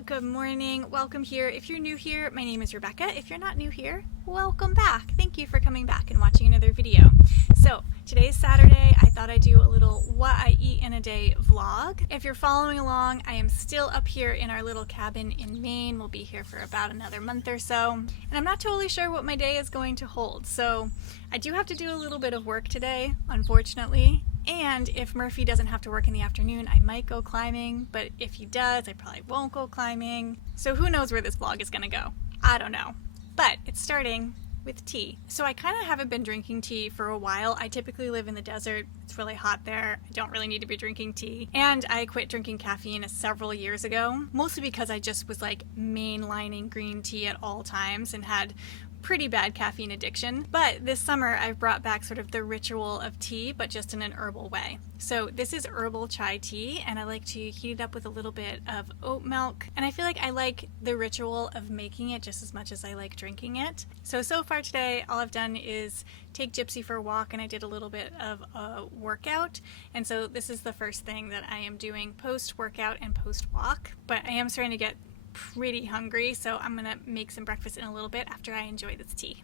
good morning, welcome here. If you're new here, my name is Rebecca. If you're not new here, welcome back. Thank you for coming back and watching another video. So today's Saturday. I thought I'd do a little what I eat in a day vlog. If you're following along, I am still up here in our little cabin in Maine. We'll be here for about another month or so, and I'm not totally sure what my day is going to hold. So I do have to do a little bit of work today, unfortunately. And if Murphy doesn't have to work in the afternoon, I might go climbing, but if he does, I probably won't go climbing. So who knows where this vlog is gonna go? I don't know. But it's starting with tea. So I kind of haven't been drinking tea for a while. I typically live in the desert. It's really hot there. I don't really need to be drinking tea. And I quit drinking caffeine several years ago, mostly because I just was like mainlining green tea at all times and had pretty bad caffeine addiction. But this summer I've brought back sort of the ritual of tea, but just in an herbal way. So this is herbal chai tea, and I like to heat it up with a little bit of oat milk. And I feel like I like the ritual of making it just as much as I like drinking it. So far today, all I've done is take Gypsy for a walk, and I did a little bit of a workout. And so this is the first thing that I am doing post-workout and post-walk. But I am starting to get pretty hungry, so I'm gonna make some breakfast in a little bit after I enjoy this tea.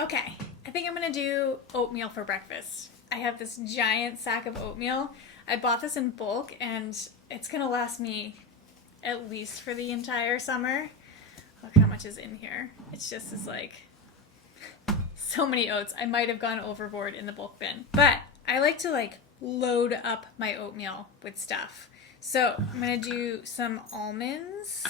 Okay, I think I'm gonna do oatmeal for breakfast. I have this giant sack of oatmeal. I bought this in bulk, and it's gonna last me at least for the entire summer. Look how much is in here. It's just this like so many oats. I might have gone overboard in the bulk bin, but I like to like load up my oatmeal with stuff. So I'm going to do some almonds,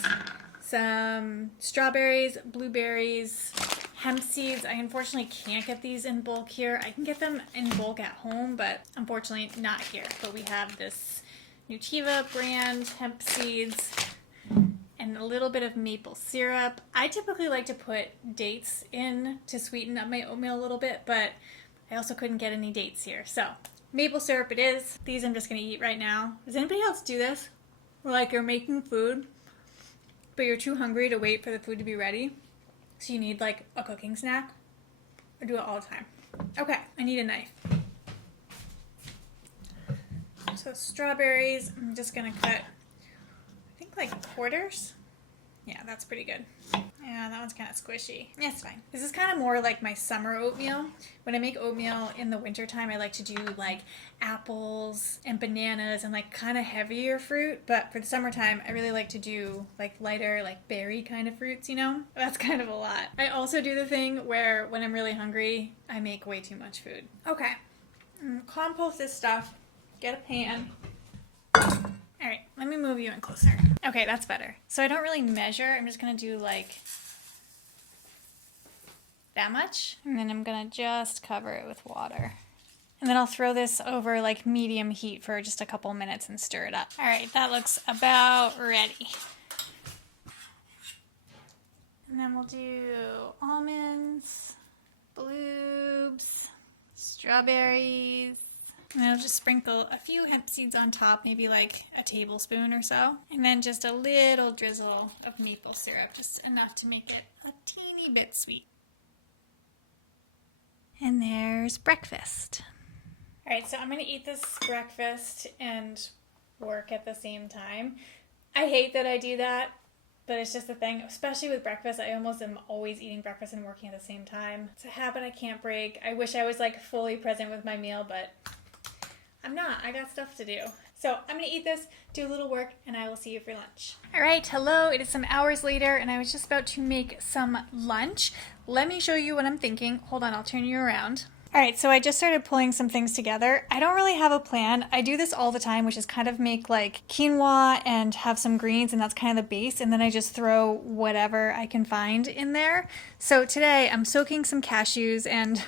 some strawberries, blueberries, hemp seeds. I unfortunately can't get these in bulk here. I can get them in bulk at home, but unfortunately not here. But we have this Nutiva brand hemp seeds and a little bit of maple syrup. I typically like to put dates in to sweeten up my oatmeal a little bit, but I also couldn't get any dates here. So maple syrup it is. These I'm just going to eat right now. Does anybody else do this? Where like you're making food, but you're too hungry to wait for the food to be ready, so you need like a cooking snack? I do it all the time. Okay, I need a knife. So strawberries, I'm just going to cut, I think like quarters. Yeah, that's pretty good. Yeah, that one's kind of squishy. Yeah, it's fine. This is kind of more like my summer oatmeal. When I make oatmeal in the wintertime, I like to do like apples and bananas and like kind of heavier fruit. But for the summertime, I really like to do like lighter, like berry kind of fruits, you know? That's kind of a lot. I also do the thing where when I'm really hungry, I make way too much food. Okay, compost this stuff. Get a pan. All right, let me move you in closer. Okay, that's better. So I don't really measure. I'm just gonna do like that much. And then I'm gonna just cover it with water. And then I'll throw this over like medium heat for just a couple minutes and stir it up. All right, that looks about ready. And then we'll do almonds, bloobs, strawberries. And then I'll just sprinkle a few hemp seeds on top, maybe like a tablespoon or so. And then just a little drizzle of maple syrup, just enough to make it a teeny bit sweet. And there's breakfast. All right, so I'm gonna eat this breakfast and work at the same time. I hate that I do that, but it's just the thing, especially with breakfast. I almost am always eating breakfast and working at the same time. It's a habit I can't break. I wish I was like fully present with my meal, but I'm not. I got stuff to do. So I'm going to eat this, do a little work, and I will see you for lunch. All right, hello. It is some hours later, and I was just about to make some lunch. Let me show you what I'm thinking. Hold on, I'll turn you around. All right, so I just started pulling some things together. I don't really have a plan. I do this all the time, which is kind of make like quinoa and have some greens, and that's kind of the base, and then I just throw whatever I can find in there. So today I'm soaking some cashews, and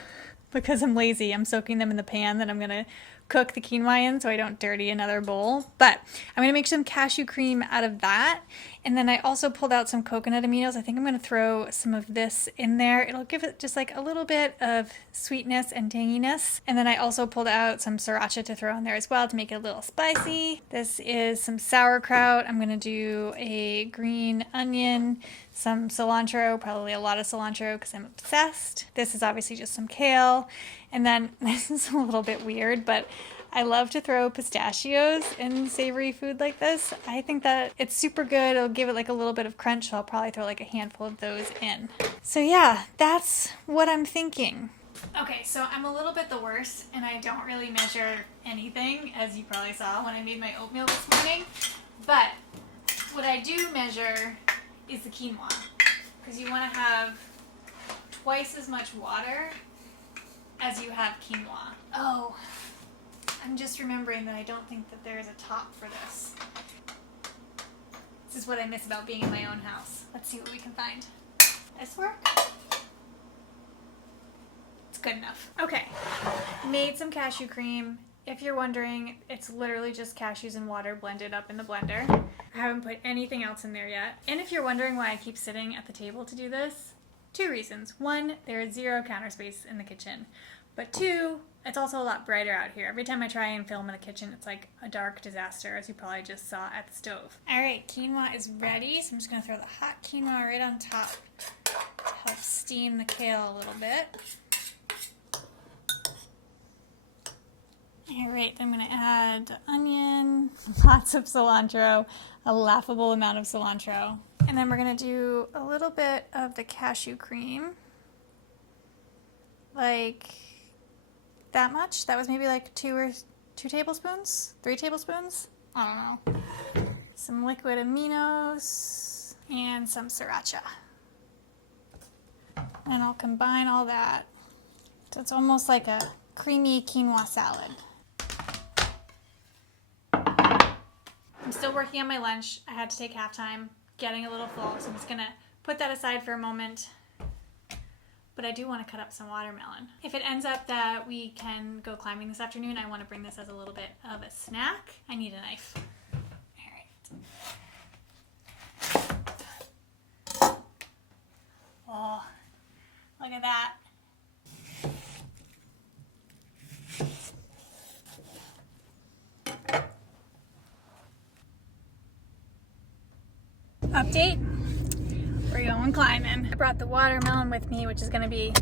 because I'm lazy, I'm soaking them in the pan that I'm going to cook the quinoa in so I don't dirty another bowl. But I'm going to make some cashew cream out of that. And then I also pulled out some coconut aminos. I think I'm going to throw some of this in there. It'll give it just like a little bit of sweetness and tanginess. And then I also pulled out some sriracha to throw in there as well to make it a little spicy. This is some sauerkraut. I'm going to do a green onion, some cilantro, probably a lot of cilantro because I'm obsessed. This is obviously just some kale. And then this is a little bit weird, but I love to throw pistachios in savory food like this. I think that it's super good. It'll give it like a little bit of crunch, so I'll probably throw like a handful of those in. So yeah, that's what I'm thinking. Okay, so I'm a little bit the worst, and I don't really measure anything, as you probably saw when I made my oatmeal this morning. But what I do measure is the quinoa, because you want to have twice as much water as you have quinoa. Oh, I'm just remembering that I don't think that there is a top for this. This is what I miss about being in my own house. Let's see what we can find. This work? It's good enough. Okay, made some cashew cream. If you're wondering, it's literally just cashews and water blended up in the blender. I haven't put anything else in there yet. And if you're wondering why I keep sitting at the table to do this, 2 reasons. 1, there is 0 counter space in the kitchen. But 2, it's also a lot brighter out here. Every time I try and film in the kitchen, it's like a dark disaster, as you probably just saw at the stove. All right, quinoa is ready, so I'm just gonna throw the hot quinoa right on top to help steam the kale a little bit. All right, I'm gonna add onion, lots of cilantro, a laughable amount of cilantro. And then we're gonna do a little bit of the cashew cream. Like that much? That was maybe like 2 tablespoons? 3 tablespoons? I don't know. Some liquid aminos and some sriracha. And I'll combine all that. So it's almost like a creamy quinoa salad. I'm still working on my lunch. I had to take halftime, getting a little full, so I'm just gonna put that aside for a moment. But I do want to cut up some watermelon. If it ends up that we can go climbing this afternoon, I want to bring this as a little bit of a snack. I need a knife. All right. Oh, look at that. Update. We're going climbing. I brought the watermelon with me, which is going to be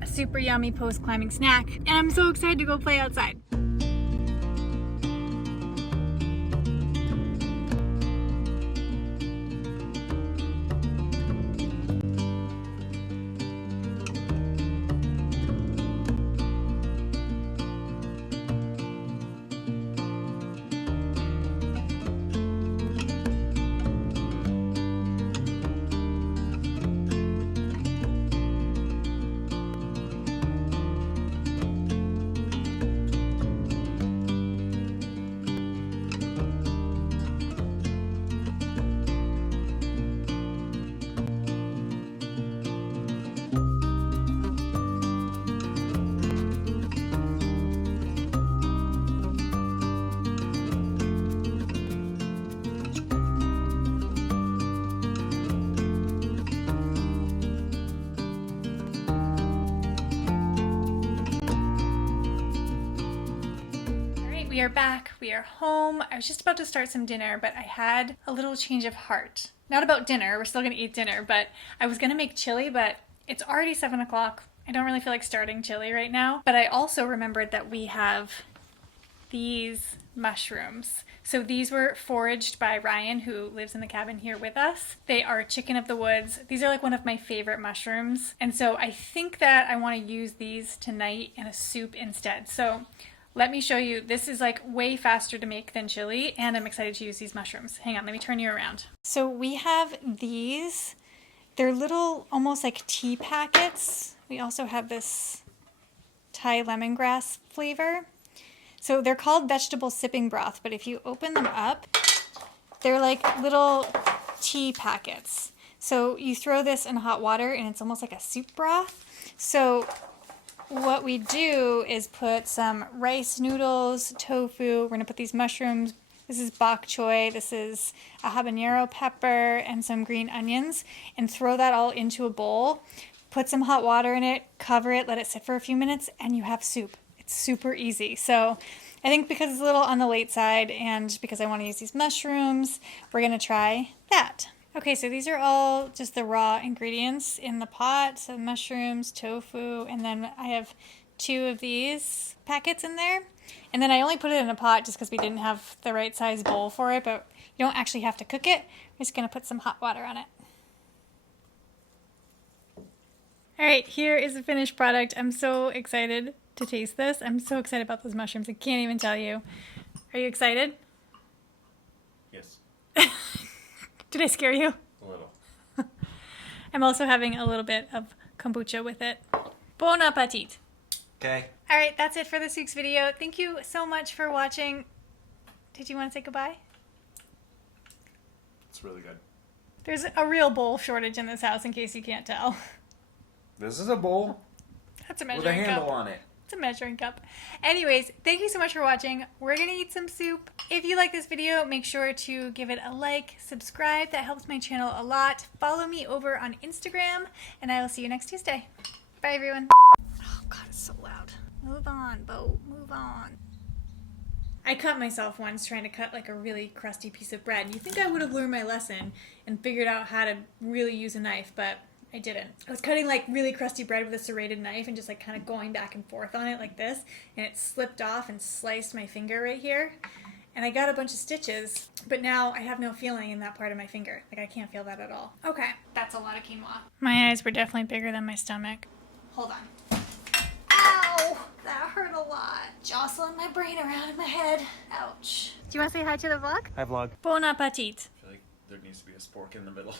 a super yummy post-climbing snack. And I'm so excited to go play outside. We are back, we are home. I was just about to start some dinner, but I had a little change of heart. Not about dinner, we're still gonna eat dinner, but I was gonna make chili, but it's already 7 o'clock. I don't really feel like starting chili right now, but I also remembered that we have these mushrooms. So these were foraged by Ryan, who lives in the cabin here with us. They are chicken of the woods. These are like one of my favorite mushrooms. And so I think that I wanna use these tonight in a soup instead. So let me show you. This is like way faster to make than chili, and I'm excited to use these mushrooms. Hang on, let me turn you around. So we have these. They're little, almost like tea packets. We also have this Thai lemongrass flavor. So they're called vegetable sipping broth, but if you open them up, they're like little tea packets. So you throw this in hot water and it's almost like a soup broth. So what we do is put some rice noodles, tofu. We're gonna put these mushrooms. This is bok choy. This is a habanero pepper and some green onions, and throw that all into a bowl. Put some hot water in it, cover it, let it sit for a few minutes, and you have soup. It's super easy. So I think because it's a little on the late side and because I want to use these mushrooms, we're gonna try that. Okay, so these are all just the raw ingredients in the pot. So mushrooms, tofu, and then I have 2 of these packets in there. And then I only put it in a pot just because we didn't have the right size bowl for it, but you don't actually have to cook it. I'm just gonna put some hot water on it. All right, here is the finished product. I'm so excited to taste this. I'm so excited about those mushrooms. I can't even tell you. Are you excited? Yes. Did I scare you? A little. I'm also having a little bit of kombucha with it. Bon appetit. Okay. All right, that's it for this week's video. Thank you so much for watching. Did you want to say goodbye? It's really good. There's a real bowl shortage in this house, in case you can't tell. This is a bowl That's a measuring with a handle cup. on it. It's a measuring cup. Anyways, thank you so much for watching. We're gonna eat some soup. If you like this video, make sure to give it a like, subscribe. That helps my channel a lot. Follow me over on Instagram, and I will see you next Tuesday. Bye, everyone. Oh, God, it's so loud. Move on, Bo. Move on. I cut myself once trying to cut like a really crusty piece of bread. You think I would have learned my lesson and figured out how to really use a knife, but I didn't. I was cutting like really crusty bread with a serrated knife and just like kind of going back and forth on it like this, and it slipped off and sliced my finger right here. And I got a bunch of stitches, but now I have no feeling in that part of my finger. Like I can't feel that at all. Okay, that's a lot of quinoa. My eyes were definitely bigger than my stomach. Hold on. Ow! That hurt a lot. Jostling my brain around in my head. Ouch. Do you want to say hi to the vlog? Hi, vlog. Bon appetit. I feel like there needs to be a spork in the middle.